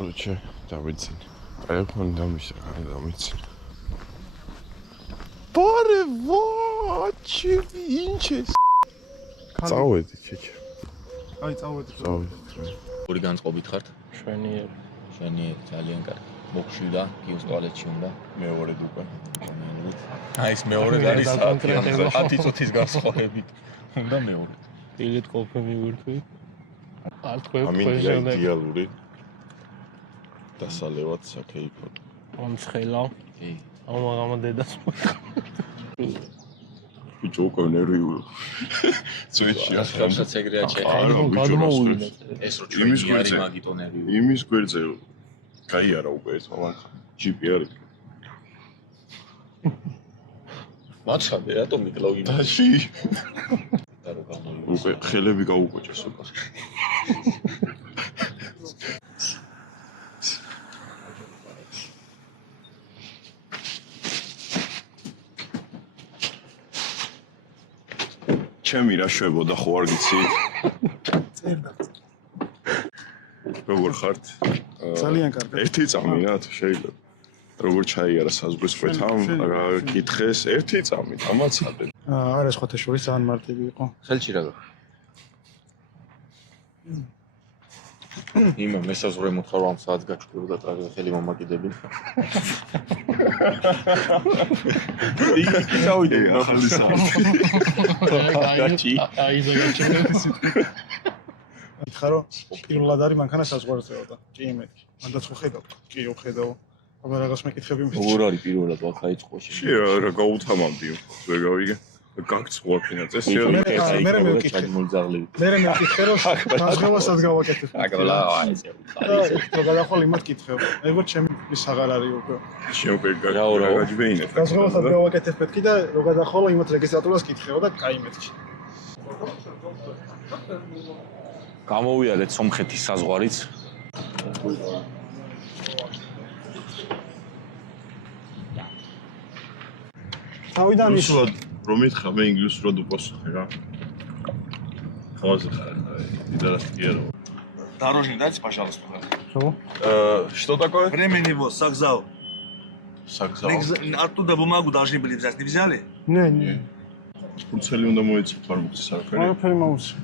Короче, დავიცინ. Ტელეფონი დამიცინ. Პარე ვაჩი ინჩეს. წავედი ჩეჩე. აი წავედი. ორი განწყობით ხართ? შვენი ძალიან კარგი. მოხშიდა, გიოს ტუალეტში უნდა. მეორე უკვე. აი ეს მეორე არის 10 წუთის განსხვავებით. უნდა მეორე. დილით კოფე მივირთვი. არტყვე ამინდია იდეალური. დასალევად საკეიფო. ამცხელა. კი. ამაღამა დედას. ბიჭო უკვე ნერვიულია. წვეთში ახალსაც ეგრეა ჩე. გადმოუვიდეთ. ეს რო ჩვენი არის მაგიტო ნერვიულია. იმის გვერდზე გაიარა უკვე ეს მოვანხა. ჯიპი არის. მაჩაბე რატომ მიკლავი? დაში. უკვე ხელები გაუგოჭეს უკვე. ჩემი რა შვებოდა ხო არ გიცი? წერდა. როგორ ხართ? ძალიან კარგი. ერთი წამი რა თუ შეიძლება. როგორ ჩაიარა საზღვრის ხვეთამ, რა კითხეს, ერთი წამი დამაცადე. არა სხვათა შორის ძალიან მარტივი იყო. ხელში რა გაქვს? იმა მესაზღვრე მოთხოვ ამ საათს გაჩვირო და ტრაგედია ხელი მომაკიდები. იგი ჩავიდე ახალი საათი. აი ზოგადად ითხრა პირველად არის მანქანა საზღვარზეოდა. კი იმედი. მანდაც ხო ხედავ? კი ვხედავ. აბა რაღაც მეკითხები მეთქი. როგორ არის პირველად ახლა იწყო შე რა გაუთამამდი ვერ გავიგე. გაგწყვა ფინანსი. მე მეკითხე. მე მეკითხე რომ საზღვარსაც გავაკეთებ. აკლა აი ესე უხარი. რა გადახვალ იმათ კითხე. ეგო ჩემი ის აღარ არის უკვე. შემპერ გაჯვეინე. საზღვარსაც გავაკეთებ მეთქი და რო გადახვალ იმათ რეგისტრატურას კითხეო და კაი მეთქი. გამოვიარეთ სომხეთის საზღვარიც. თავიდან ის რომ ეთქა მე ინგლისურად უპასუხე რა. ხავაზე ხარ. Здравствуйте. Дорожник дайте, пожалуйста. Что? Что такое? Времени вот, сакзал. Сакзал. Оттуда бумагу должны были взять. Не взяли? Не. Пуцელი უნდა მოეწოთ არ მოხდეს არაფერი. არაფერი მოუწე.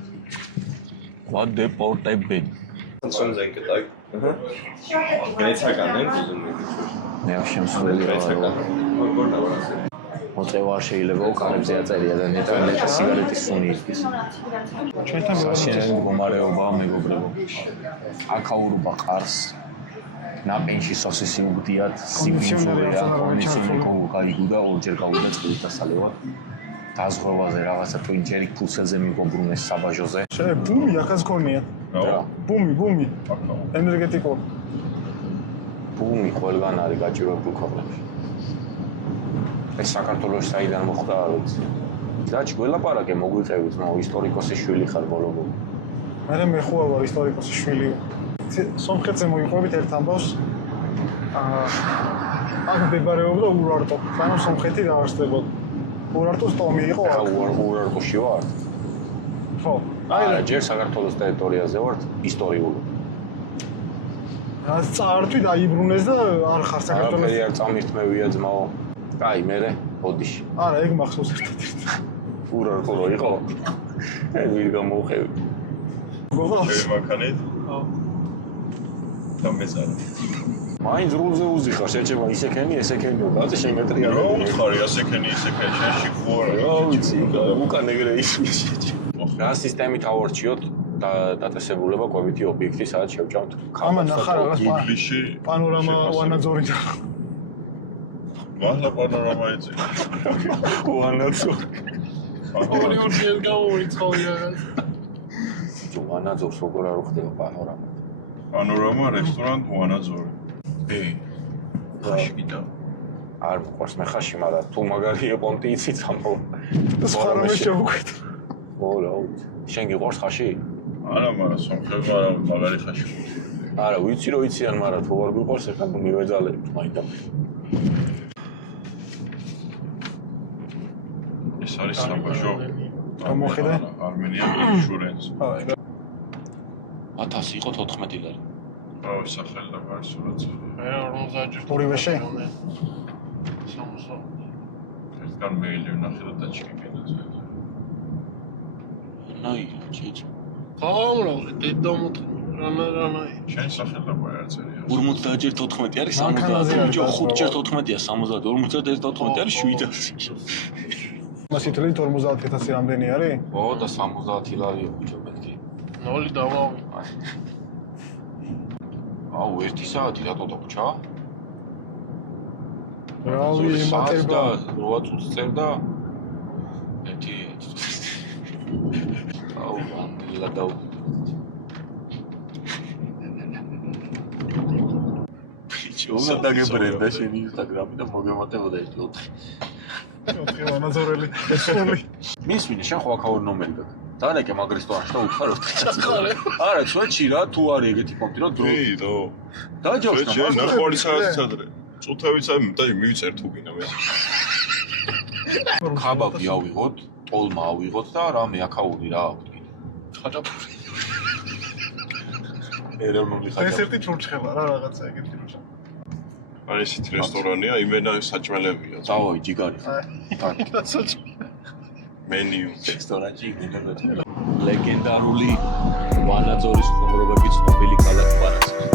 What the portable? მე შემსვლელი ვარ. მოწევა შეიძლება კარებზე აწერია და ნეტა სიგარეტის სუნი ის. ჩვენთან საშინელი მდგომარეობა მეგობრებო. აკაურობა ყარს. ნაპენში სოსისი უგდიათ, სიმინძურია, კონდიციონერი გაიგუდა, ორჯერ გავიდა წყლის დასალევა. დაზღვევაზე რაღაცა პრინტერი ფუცელზე მიგობრუნეს საბაჟოზე. შე ბუმი ახაც გქონია. რა? ბუმი. ენერგეტიკო. ბუმი ყველგან არის გაჭირვებულ ქვეყნებში. ეს საქართველოს საიდან მოხდა არ ვიცი. დაჩ გველაპარაკე მოგვიყევით, ნო ისტორიკოსის შვილი ხარ ბოლო-ბოლო. მე ხო ვარ ისტორიკოსის შვილი. სომხეთზე მოიყვებით ერთ ამბავს. აქ მდებარეობდა ურარტო. ანუ სომხეთი დაარსდებოდა. ურარტოს ტომი იყო აქ. ურარტოში ვარ? ხო. აი ჯერ საქართველოს ტერიტორიაზე ვარ ისტორიულად. რაც წაართვი დაიბრუნეს და არ ხარ საქართველოს. არაფერი არ წამირთმევია ძმაო. აი მერე ბოდიში. არა, ეგ მახსოვს ერთად. ურარტო რო იყო? ეგ ვინ გამოვხევი. გოგოს. მანქანით? ხო. დამეცარა. მაინც რულზე უზიხარ, შეჭება ისე ქენიო, კაცი შემეტრია. რა უთხარი ასექენი შეში ხوار. რა ვიცი, უკან ეგრე შეჭება. რა სისტემით ავორჩიოთ დაწესებულება კვებითი ობიექტი, სადაც შევჭამთ ამან ახლა რაღაც გუგლიში პანორამა ვანაძორი და მართლა პანორამა ეცე. ვანაძორი. ორი ეს გამოვიცხოვია. ვანაძორს როგორ არ ხდება პანორამა? პანორამა რესტორან ვანაძორი. ხაში კიდე არ მყავს მე ხაში, მაგრამ თუ მაგარია პონტი იცით ამბო. სხვა რამე შევუკვეთ. ო, შენ გიყვარს ხაში? არა, მაგრამ სომხებმა მაგარი ხაში. არა, ვიცი რომ იციან, მაგრამ თუ არ გიყვარს, ეხლა მივეძალებთ მაინდა. ეს არის საბაჟო. გამოხედა? Armenian insurance. 1000 იყო 14 ლარი. აუ სახელი და მარსურაც. მე 50 ორივეში? 60. ერთგან მეილი ვნახე და დაჩიკინე. ნაი, ჩიჩ. გამრავლე დედამოთ რანაი. შენ სახელი და მარწერია. 50-ჯერ 14 არის 70. ბიჭო 5-ჯერ 14-ია 70. 50-ჯერ 14 არის 700. მასი თლით 50000 რამდენი არის? ო და 70 ლარია ბიჭო მეთქი. 0 დავავი. აუ 1 საათი რატო დაგჭა? რავი იმატება 8 წუთს წერდა. 1 აუ ამბილა დაუ უნდა დაგებრენდა შენი ინსტაგრამი და მოგემატებოდა ეს 4. ანაზორელი ესული. მისმინე შენ ხო აქაურ ნომერი გაქვს. დანაკე მაგ რესტორანში და უთხარ 4. არა, სვეტში რა, თუ არის ეგეთი პონტი რა დრო. დრო. დაჯავშნა შენ ნახვარი საათის ადრე. წუთავიც აი და მივიწერ თუ გინდა მე. ხაბაბი ავიღოთ, ტოლმა ავიღოთ და რამე აქაური რა აქვთ კიდე. ხაჭაპური. ეროვნული ხაჭაპური. დესერტი ჩურჩხელა რა რაღაცა ეგეთი როცა. აი ესეთი რესტორანია, იმენა საჭმელებია. დავაი ჯიგარი. აი. მენიუ. რესტორანში იმენა. ლეგენდარული ვანაძორის ხუმრობებით ცნობილი ქალაქი ვანაძორი.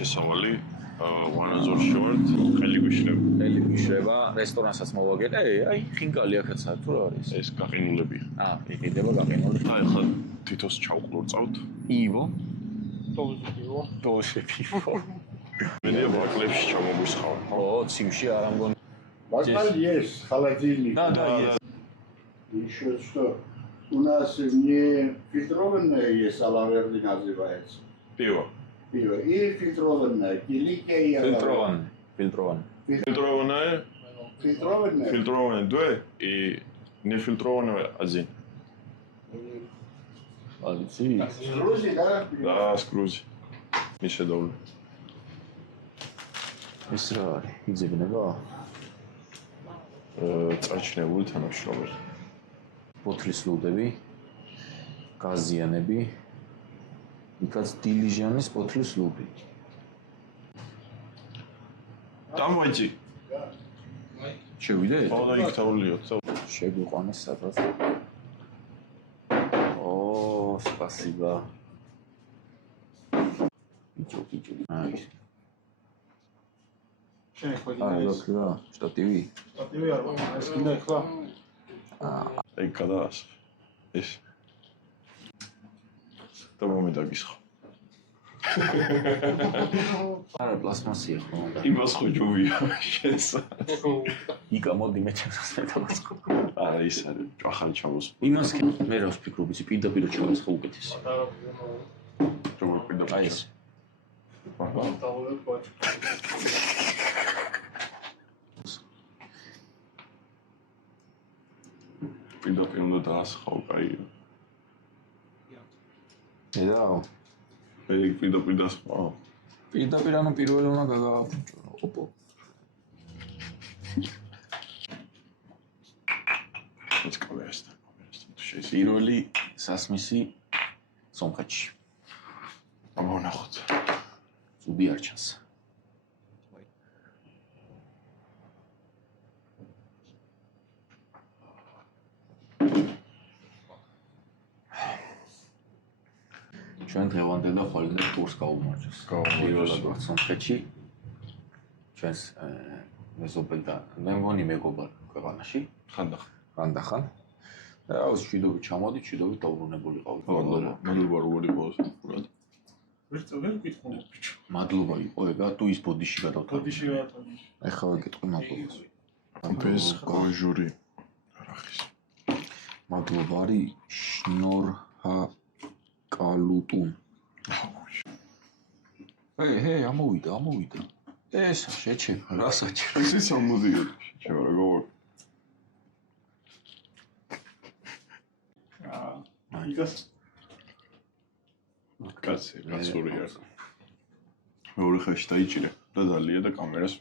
შესავალი ვანაძორში ვართ, ხელი გვიშლება. ხელი გვიშლება, რესტორანსაც მოვაგენ. აი, ხინკალი აქაცაა თუ რა არის? ეს გაყინულებია. იყიდება გაყინული. აი ხა თითოს ჩავყლორწავთ. ივო, ტოვიზიო. დოშეფიფო. მენია ბაკლებში ჩამოგვისხავ. ო, ცივში არ ამგონ. Бокал есть, холодильник. Да, есть. Еще что? У нас не фильтрованное есть, алаверди называется. პივა. Пиво. И фильтрованное. Киликия и Фильтрован. Фильтрован. Фильтрованное, Фильтрованное? фильтрованное 2 и нефильтрованное 1. Алици. С Грузии, да? Да, с Грузии. Миша Довлю. ის რა არის? იძებნება? წარჩინებული თანამშრომელი. ბოთლის ლუდები, გაზიანები, იქაც დილიჟანის ბოთლის ლუდი. დამვაჭი. შევიდე? ხო და იქ თავლიო. შეგვიყვანეს სადღაც. ო, спасибо. ბიჭო. აი. შენ ხო აი, გინდა ლოქი რა, შტატივი. სტატივი არ ვარ, ეს გინდა ეხლა. აი გადაას. ეს. და მომედაგისხო. არა, პლასმასია ხო? იმას ხო ჯობია შენს. იკა მოდი მე ჩემს მეტალს ხო. არა ის არის ახალი ჩამოს. იმას მე რა ვფიქრობ, იცი პირდაპირ ჩამოს ხო უკეთესი. როგორ პირდაპირ. აი ეს. დავავებ ბაჭკო. პირდაპირ უნდა დაასხავ, კაია. ედა, მე პირდაპირ დასხავ. პირდაპირ ანუ პირველი უნდა გაგაფუჭო. ოპო. ეს კამერასთან. თუ შეიძლება. პირველი სასმისი სომხეთში. ამონახოთ. ზუби არ ჩანს. ჩვენ დღევანდელ და ხვალინდელ ტურს გავუმარჯოს. პირველად ვართ სომხეთში. ჩვენს მეზობელთან, მე მგონი მეგობარ ქვეყანაში. ხანდახან. და აუს შვიდობით ჩამოდით, შვიდობით დაუბრუნებული ყავით. მადლობა როგორ იყო უბრალოდ. ვერ გითხო ბიჭო. მადლობა იყო ეგა თუ ის ბოდიში გადავთვალე. ბოდიში გადავთვალე. ეხლა ვიკითხე მადლობას. ეს კოჟური არახის. მადლობა არის შნორჰა კალუტუნ. ამოვიდა. ეს შეჩე, რა საჩე. ეს ამოდიო. შეჩება როგორ. იგას კაცი, კაცური არ. მეორე ხელში დაიჭირე და დალია და კამერას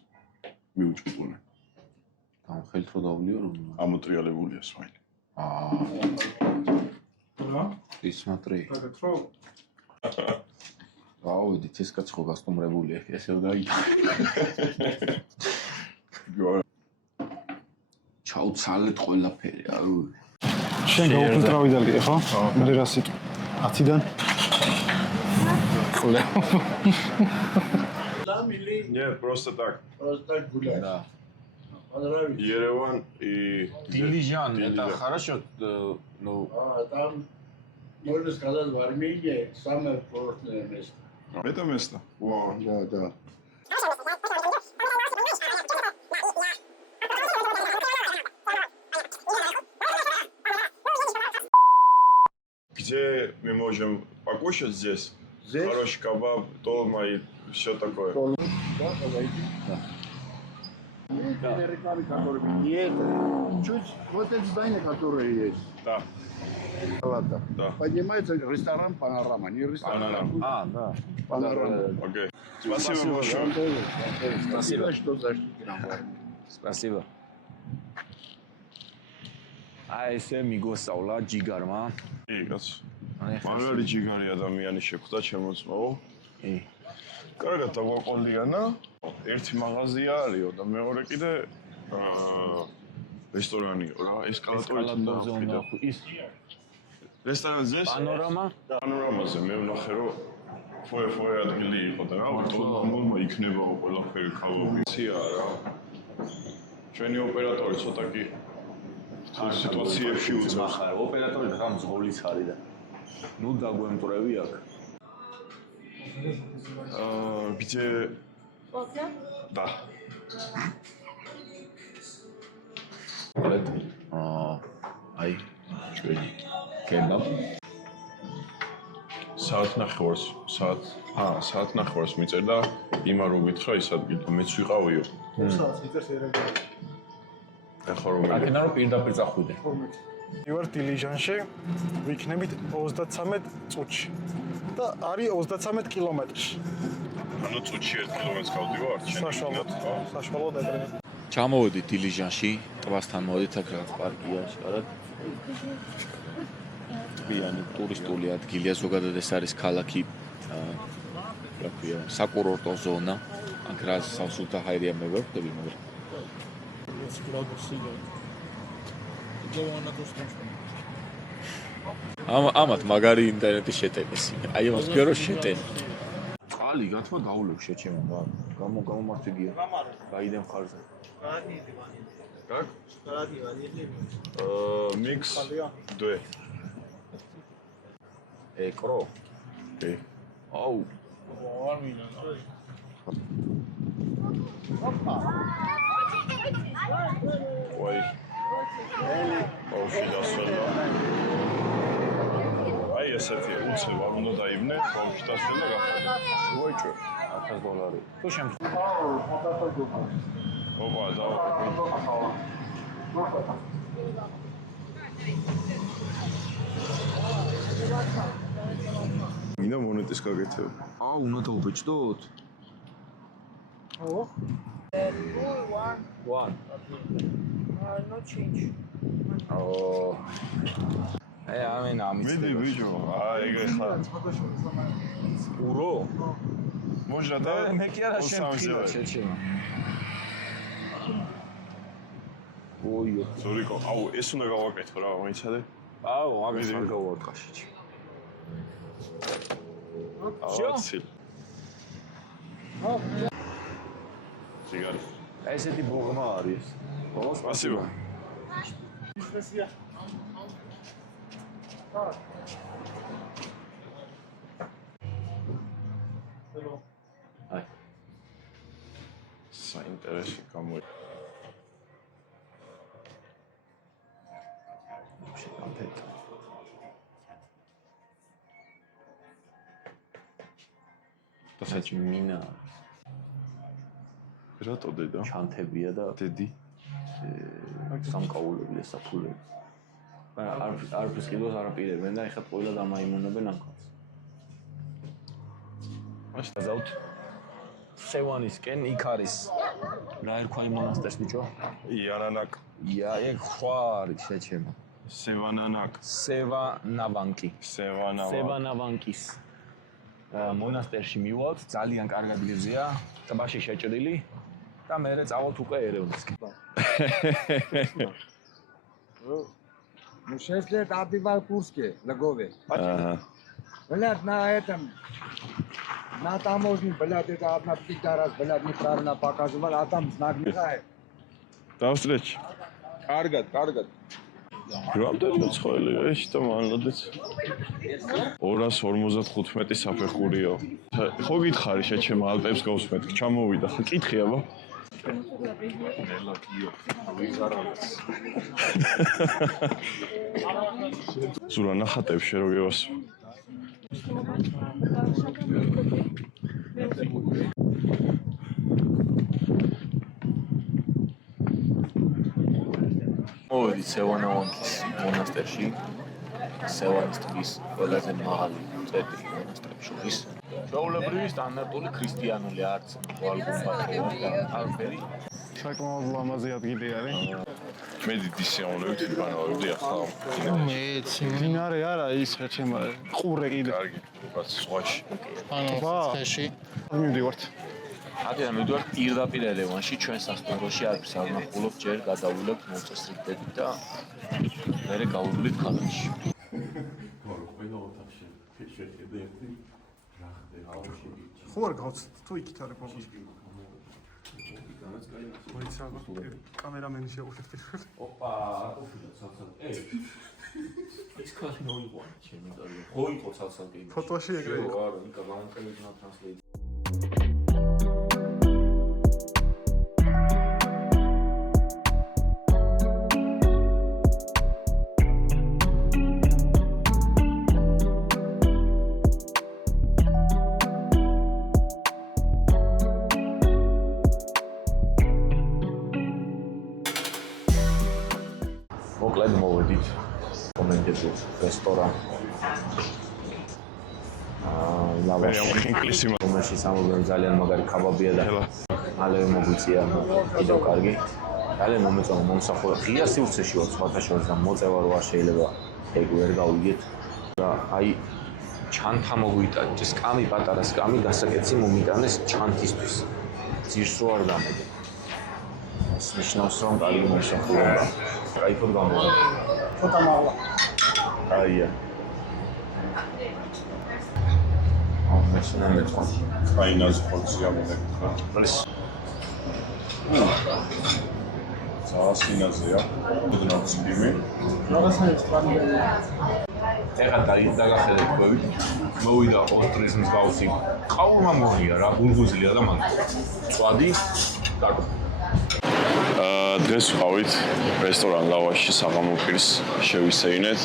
მიუჭყუტუნე. გამხელთ რო დავლიო რომ ამოტრიალებულია სმაილი. რა? ის მატრი. დაგეთ რო? გავიდით ეს კაცი ხო გასტუმრებულია ესე დაიჭირე. ჩაუცალეთ ყველაფერი აუ. შენ გაუფილტრავი დალია ხო? მე რა სიტყვა? 10-დან? ხოლე. Нет, просто так. Просто так гулять. Да. Понравится. Ереван и Дилижан, это хорошо, ну, Там, можно сказать, в Армении самое курортное место. Это место? Вау. Да, да. Где мы можем покушать здесь? Здесь? Хороший кебаб, толма и все такое. Да, подойди. Да. Рекламы, которые не это. Чуть вот это здание, которое есть. Да, Ладно. да. Поднимается ресторан «Панорама». Не ресторан, а, да. «Панорама». Окей. Спасибо большое. Спасибо, что зашли к нам в Армению. Спасибо. აი ესე მიგოსავლა ჯიგარმა. იგაც. აი მაგარი ჯიგარი ადამიანი შეხვდა ჩემოსმაო. ი. კარგად დავაყოლიანა. ერთი მაღაზია არისო და მეორე კიდე რესტორანიო რა, ესკალატორით ესკალატორზე ის რესტორანი ზეს? პანორამა? პანორამაზე მე ვნახე რომ ფოე ადგილი იყო და რა, თუმცა იქნება ყველაფერი ქალობი. ცია რა. ჩვენი ოპერატორი ცოტა კი სიტუაციებში უწევს. ახლა ოპერატორი გამ ზღოლის არის და ნუ დაგვემტრევი აქ. где да. აი ჩვენი კებაბ საათ ნახევარს მიწერდა იმა რო გითხრა ის ადგილი მეც ვიყავიო. საათს იწერს ერეგა. ახლა რომ აქედან რომ პირდაპირ წახვიდე. ვარ დილიჟანში, ვიქნებით 33 წუთში. და არის 33 კილომეტრში. ანუ წუთში 1 კილომეტრს გავდივარ საშუალოდ. საშუალოდ ეგრე. ჩამოვედი დილიჟანში, ტბასთან მოვედით აქ რაღაც პარკია, შარად. ტბიანი ტურისტული ადგილია, ზოგადად ეს არის ქალაქი რა ქვია, საკურორტო ზონა. აქ რა სასულთა ჰაერია მე ვერ ხვდები, მაგრამ ამათ მაგარი ინტერნეტი შეტენის. აი ამას გერო შეტენ. წყალი გათმა გავლევ შეჩემო, გამომართვი გია. გაიდე მხარზე. Как? Микс 2. ეკრო. Окей. აუ. Ой. Бავშვი დასვენა. აი ესეთი უცებ არ უნდა დაიბნე, ბავშვი დასვენა გახადა. უეჭვე $1000. თუ შემს ოპა და მინდა მონეტის გაკეთება. აუ, უნდა დაუბეჭდოთ? ო? 1. No change. Oh. Hey, ამენ ამის. მიდი ბიჭო, აი ეგ ხა. ურო? Можно да? მე კი არა შემთხვევა შეჩემა. ოიო. ზურიკო, აუ ეს უნდა გავაკეთო რა, მაიცადე. აუ, მაგას არ გავაკაშიჩ. აუცილ. სიგარი. ესეთი ბუღმა არის. Спасибо. აი. საინტერესო გამოი. დასაჭი მინა რატო დედა? ჩანთებია და დედი. სამკაულები საფულები. არ ფსკილოს არ აპირებენ და ეხლა ყველა დამაიმონებენ ამ კაცს. მაშინ დაზავთ. სევანისკენ იქ არის რა ერქვა იმ მონასტერს ბიჭო? იანანაკ, ეგ ხვა არის შეჩემო. სევანანაკ, სევანავანკი. სევანავანკის მონასტერში მივალთ, ძალიან კარგად გიზია, ტბაში შეჭრილი და მერე წავალთ უკვე ერევნისკენ. Ну, 6 лет отбивал Курске, Логове. Блядь, на этом, на таможне, блядь, это одна птица раз, блядь, неправильно показывал, а там знак Михаил. დავსტრეჩ. კარგად. რამდენი ცხოველია ეს და მანლოდეც 255 საფეხურიო. ხო გითხარი შეჩემ ალპებს გავსმეთ, ჩამოვიდა. კითხი აბა. ზურა ნახატებს შე რო გევას. მოვედი სევანავანკის მონასტერში. სევანის ტბის ყველაზე მაღალი წერტილი მონასტრების შორის. ჩვეულებრივი სტანდარტული ქრისტიანული არც ვალგუმბათი და არაფერი. საკმაოდ ლამაზი ადგილი არის. მე დიდი სიამოვნებით ვიბანავებდი ახლა. მეც დინარე არა ის შეჩემა ყურე კიდე. კარგი, რაც სხვაში. ანუ ცეში მივდივართ. აქედან მივდივართ პირდაპირ ერევანში, ჩვენ სასტუმროში არც არ ნახულობ, ჯერ გადავულებთ მოწესრიგდებით და მერე გავუვლით ქალაქში. ხო არ გავცეთ თუ იქით არის ფოკუსი. მოიცა კამერამენი შეუშვით პირველ. ოპა, ყოფილა ცალ-ცალკე. ის ქალი მოიყვანა ჩემი კარგი. ხო იყო ცალ-ცალკე. ფოტოში ეგრე იყო. არა, ნიკა გამომწევინა ტრანსლეიტი. მოკლედ მოვედით კომენტებულ რესტორან. ლავაში ინგლისი რომელში სამოგენ ძალიან მაგარი ქაბაბია და მალევე მოგვიწია კიდევ კარგი. ძალიან მომეწონა მომსახურა. ღია სივრცეში ვარ სხვათა შორის და მოწევა რო არ შეიძლება ეგ ვერ გავიგეთ და აი ჩანთა მოგვიტანეთ. სკამი პატარა სკამი გასაკეთი მომიტანეს ჩანთისთვის. ძირს რო არ დამეგე. ეს ნიშნავს რომ კარგი მომსახურება. კაიფოდ გამოვა. ფოტო მაღლა. აია. მეცნამე თქვა. ფაინანს ფონდია მომეკითხა. პლუს საასინაზეა. დონაც იმი. რაღაცა სპანელი. ეხლა დაგახედეთ ხვევით. მოვიდა ოსტრის მსგავსი. ყაურმა მგონია რა, გულგუზლია და მაგ. წვადი დაგო. დღეს ვყავით რესტორან ლავაში საღამო პირს შევისეინეთ.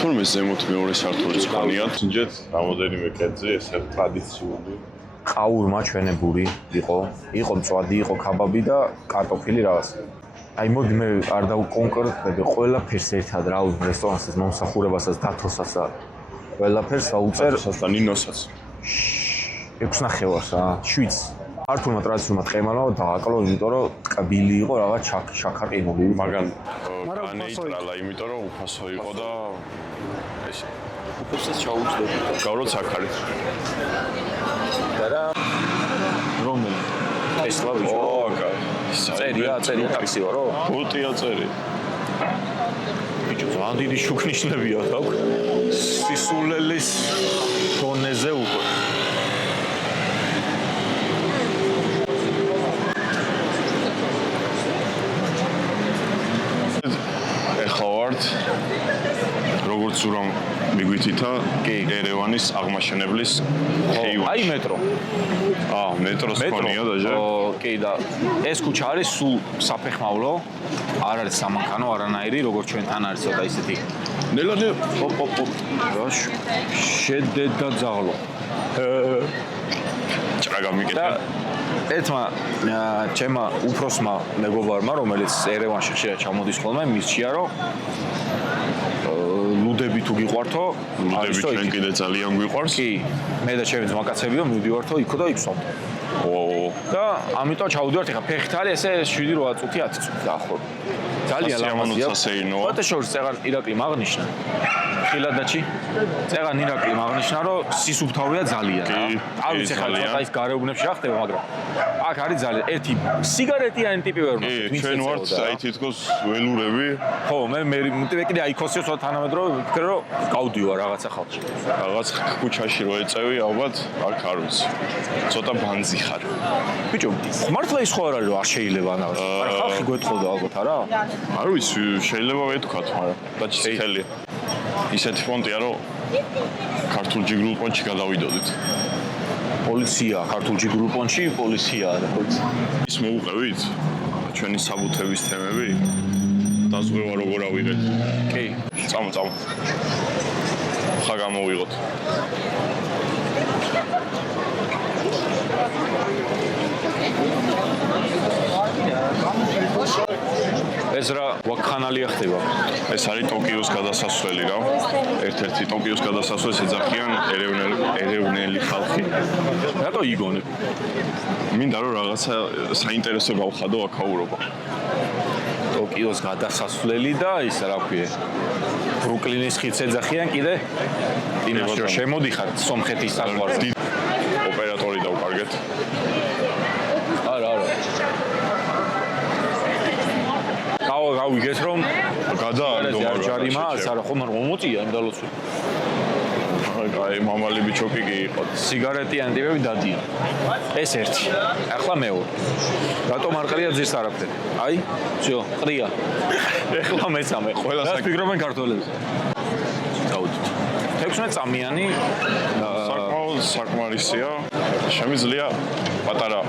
თურმე ზემოთ მეორე სართულის ხანიათ. ჯეთ რამოდენიმე კერძი, ესე ტრადიციული. ყაურმა ჩვენებური იყო მწვადი, იყო ქაბაბი და კარტოფილი რაღაც. აი მოდი მე არ დავკონკრეტები ყველაფერს ერთად რა ვუძ რესტორანს მომსახურებასაც დათოსაც და ყველაფერს აუწერ და ნინოსაც. 6 ნახევარს რა, 7. ქართულმა ტრადიციულმა ტყემალმა დააკლო, იმიტომ რომ ტკბილი იყო რაღაც შაქარყინული. მაგან განეიტრალა, იმიტომ რომ უფასო იყო და ესე. უფასსაც ჩაუწდები. გავროთ საქარით. და რა რომელი? ესლა ვიჯო. წერია ტაქსი ვარო? უტია წერი. ბიჭო, ძალიან დიდი შუქნიშნებია აქვს. სისულელის დონეზე უკვე. როგორც რომ მიგვითითა ერევანის აღმაშენებლის ხეივანში. აი მეტრო. მეტროს ხონია დაჟე. კი და ეს ქუჩა არის სულ საფეხმავლო. არ არის სამანქანო არანაირი, როგორც ჩვენთან არის ცოტა ისეთი. ნელადე რა შედედა ძაღლო. ჭრაგა მიკეთა. ერთმა ჩემმა უფროსმა მეგობარმა, რომელიც ერევანში ხშირად ჩამოდის ხოლმე, მისჩია რომ ლუდები თუ გიყვართო, ლუდები ჩვენ კიდე ძალიან გვიყვარს. კი, მე და ჩემი ძმაკაცებიო მივდივართო იქო და იქ ვსვამთ. და ამიტომ ჩავდივართ ეხა ფეხით არის ესე 7-8 წუთი 10 წუთი დაახლოებით. ძალიან ლამაზია. სასეირნოა. შორის წეღან ირაკლი მაგნიშნა. ხილადაჩი წეღან ირაკლი მაგნიშნა, რომ სისუფთავია ძალიან. არ ვიცი ხა ცოტა ის გარეუბნებში რა ხდება, მაგრამ აქ არის ძალიან ერთი სიგარეტიანი ტიპი ვერ მოხდა. ჩვენ ვართ აი თითქოს ველურები. ხო, მე კიდე აი ქოსიო ცოტა თანამედროვე ვფიქრე რომ გავდივარ რაღაცა ხალხში. რაღაც ქუჩაში რო ეწევი, ალბათ აქ არ ვიცი. ცოტა ბანძი ხარ. ბიჭო, მართლა ის ხო არ არის რომ არ შეიძლება ანავს. მაგრამ ხალხი გვეთხოვდა ალბათ არა? არ ვიცი, შეიძლება ვეთქვათ, მაგრამ დაჩისხელია. ისეთი ფონტია, რომ ქართულ ჯიგრულ პონჩი გადავიდოდით. პოლიცია, ქართულ ჯიგრულ პონჩი პოლიციაა და პოლიცია. ის მოუყევით ჩვენი საბუთების თემები. დაზღვევა როგორ ავიღეთ. კი, წამო. ხა გამოვიღოთ. ეს რა ვაკხანალია ხდება. ეს არის ტოკიოს გადასასვლელი რა. ერთ-ერთი ტოკიოს გადასასვლელს ეძახიან ერევნელი ხალხი. რატო იგონებ? მინდა რომ რაღაცა საინტერესო გავხადო აქაურობა. ტოკიოს გადასასვლელი და ის რა ქვია? ბრუკლინის ხიდს ეძახიან კიდე? იმაში რომ შემოდიხარ სომხეთის საზღვარზე. ოპერატორი დავკარგეთ. არა. გავიგეთ რომ გადააგდო ჯარიმა არა ხომ არ მომოწია იმ დალოცვით. აი მამალი ბიჭოკი კი იყო. სიგარეტიანი ტიპები დადიან. ეს ერთი. ახლა მეორე. რატომ არ ყრია ძირს არაფერი? აი, всё, ყრია. ახლა მესამე. ყველა ფიქრობენ ქართველებს. გავუდით. 16 წამიანი საკმარისია. შემიძლია პატარა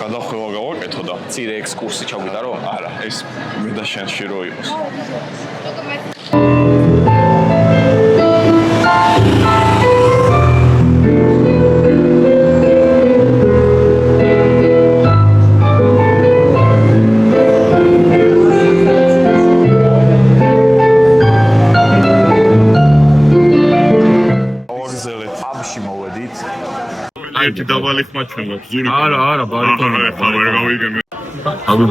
გადახვევა გავაკეთო და წირე ექსკურსი ჩაგვიტარო? არა, ეს მე და შენში რო იყოს. ერთი დაბალი ხმა ჩვენ გვაქვს ზური. არა, ბარიტონი. ახლა ვერ გავიგებ. აგუ.